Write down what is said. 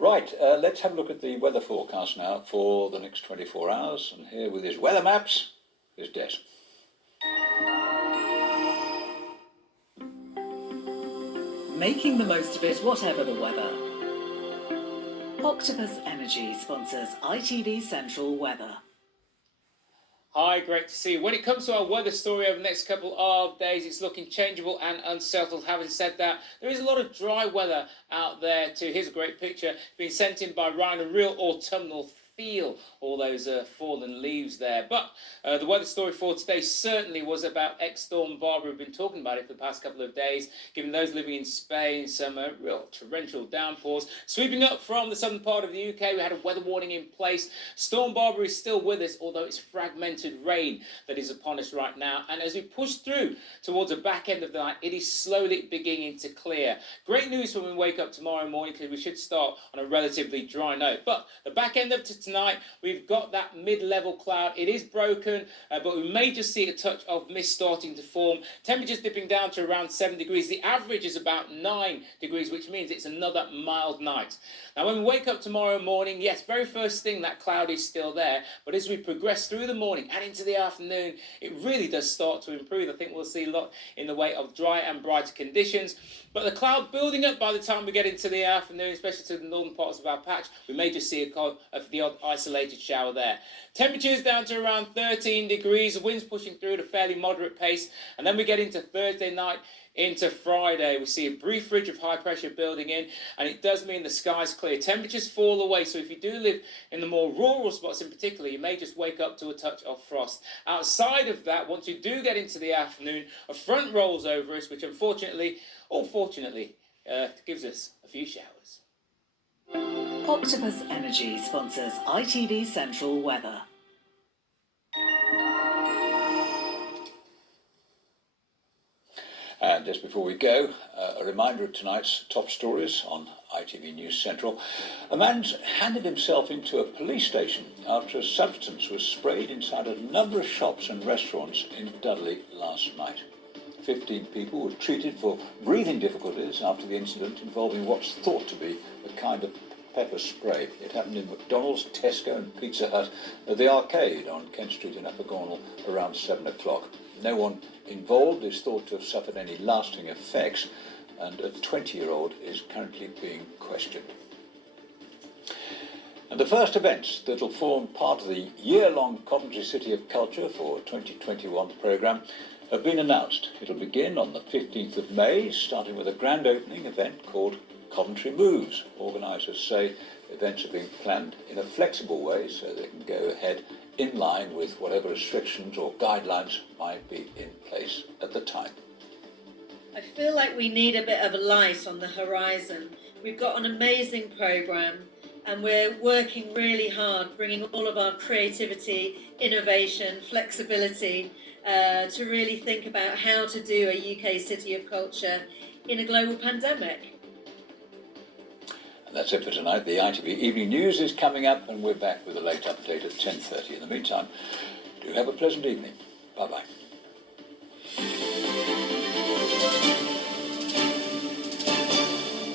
Right, let's have a look at the weather forecast now for the next 24 hours. And here with his weather maps is Des. Making the most of it, whatever the weather. Octopus Energy sponsors ITV Central Weather. Hi, great to see you. When it comes to our weather story over the next couple of days, it's looking changeable and unsettled. Having said that, there is a lot of dry weather out there too. Here's a great picture being sent in by Ryan, a real autumnal feel, all those fallen leaves there. But the weather story for today certainly was about ex-Storm Barbara. We've been talking about it for the past couple of days, giving those living in Spain some real torrential downpours. Sweeping up from the southern part of the UK, we had a weather warning in place. Storm Barbara is still with us, although it's fragmented rain that is upon us right now. And as we push through towards the back end of the night, it is slowly beginning to clear. Great news when we wake up tomorrow morning, because we should start on a relatively dry note. But the back end of tonight, we've got that mid-level cloud. It is broken, but we may just see a touch of mist starting to form. Temperatures dipping down to around 7 degrees. The average is about 9 degrees, which means it's another mild night. Now, when we wake up tomorrow morning, yes, very first thing, that cloud is still there. But as we progress through the morning and into the afternoon, it really does start to improve. I think we'll see a lot in the way of dry and brighter conditions. But the cloud building up by the time we get into the afternoon, especially to the northern parts of our patch, we may just see the odd isolated shower there. Temperatures down to around 13 degrees, the wind's pushing through at a fairly moderate pace, and then we get into Thursday night, into Friday. We see a brief ridge of high pressure building in, and it does mean the sky's clear. Temperatures fall away, so if you do live in the more rural spots in particular, you may just wake up to a touch of frost. Outside of that, once we do get into the afternoon, a front rolls over us, which unfortunately, or fortunately, gives us a few showers. Octopus Energy sponsors ITV Central Weather. And just before we go, a reminder of tonight's top stories on ITV News Central. A man's handed himself into a police station after a substance was sprayed inside a number of shops and restaurants in Dudley last night. 15 people were treated for breathing difficulties after the incident involving what's thought to be a kind of pepper spray. It happened in McDonald's, Tesco and Pizza Hut at the Arcade on Kent Street in Upper Gornal around 7 o'clock. No one involved is thought to have suffered any lasting effects, and a 20-year-old is currently being questioned. And the first events that will form part of the year-long Coventry City of Culture for 2021 programme have been announced. It'll begin on the 15th of May, starting with a grand opening event called Coventry Moves. Organisers say events are being planned in a flexible way so they can go ahead in line with whatever restrictions or guidelines might be in place at the time. I feel like we need a bit of a light on the horizon. We've got an amazing programme and we're working really hard, bringing all of our creativity, innovation, flexibility to really think about how to do a UK City of Culture in a global pandemic. And that's it for tonight. The ITV Evening News is coming up, and we're back with a late update at 10:30. In the meantime, do have a pleasant evening. Bye-bye.